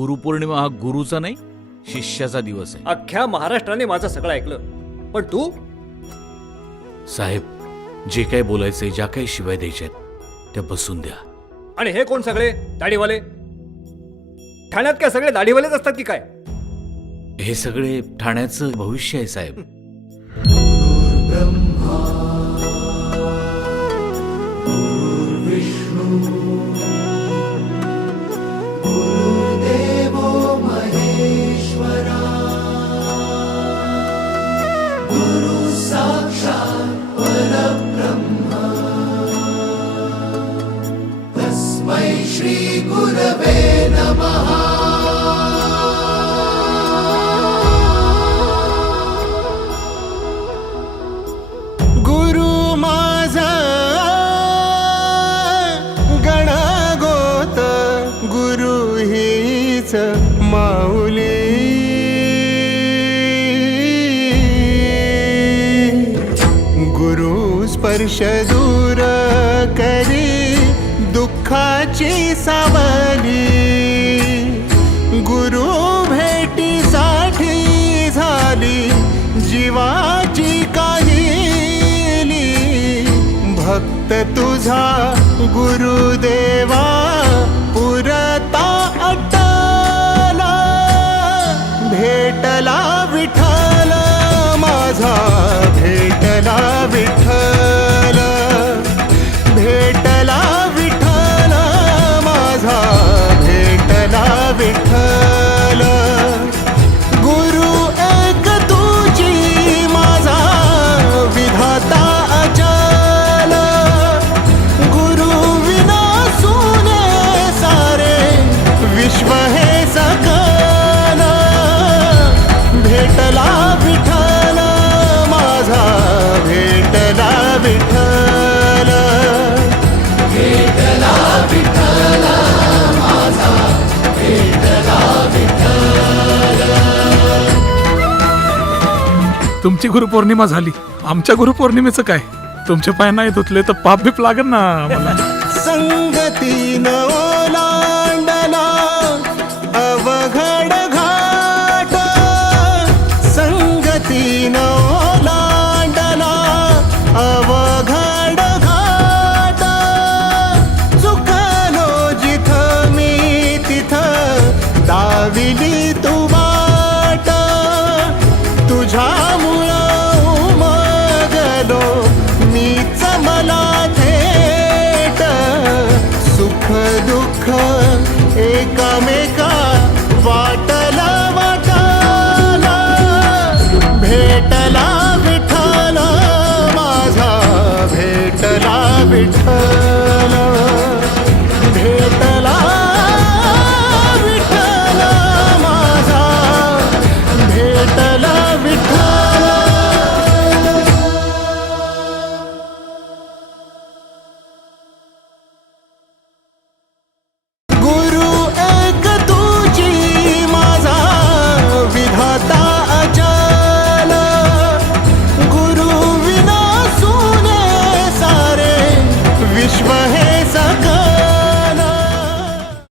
गुरुपौर्णिमा हा गुरुचा नाही शिष्याचा दिवस आहे. अख्ख्या महाराष्ट्राने माझं सगळं ऐकलं, पण तू? साहेब, जे काही बोलायचंय, ज्या काही शिवाय द्यायच्या आहेत त्या बसून द्या. आणि हे कोण सगळे दाढीवाले? ठाण्यात काय सगळे दाढीवालेच असतात की काय? हे सगळे ठाण्याचं भविष्य आहे साहेब. गुरु माझा गणगोत, गुरु हीच माऊली. गुरु स्पर्श दूर करी दुःखाची सावली. गुरु भेटीसाठी झाली जीवाची काहिली. भक्त तुझा गुरुदेवा पुरता अट्टला. भेटला विठ्ठल माझा, भेटला विठ्ठल. भेटला विठ्ठल माझा, भेटला विठ्ठल. गुरु एक तुझी माझा विधाता अचल. गुरु विना सुने सारे विश्व हे सकल. भेटला विठ्ठल माझा, भेटला विठ्ठल. भेटला विठ्ठल माझा, भेटला विठ्ठल. तुमची गुरुपौर्णिमा झाली, आमच्या गुरुपौर्णिमेचं काय? तुमचे पाय नाही धुतले तर पाप बीप लागेल ना मला. संगतीन ओलांडला अवघड घाट. संगतीन ओलांडला अवघड घाट. चुकलो जिथं मी तिथं दाविली तू वाट. तुझ्यामुळं उमगलो मीच मला थेट. सुख दुःख एकामेका वाटला वाटला. भेटला विठ्ठल माझा, भेटला विठ्ठल.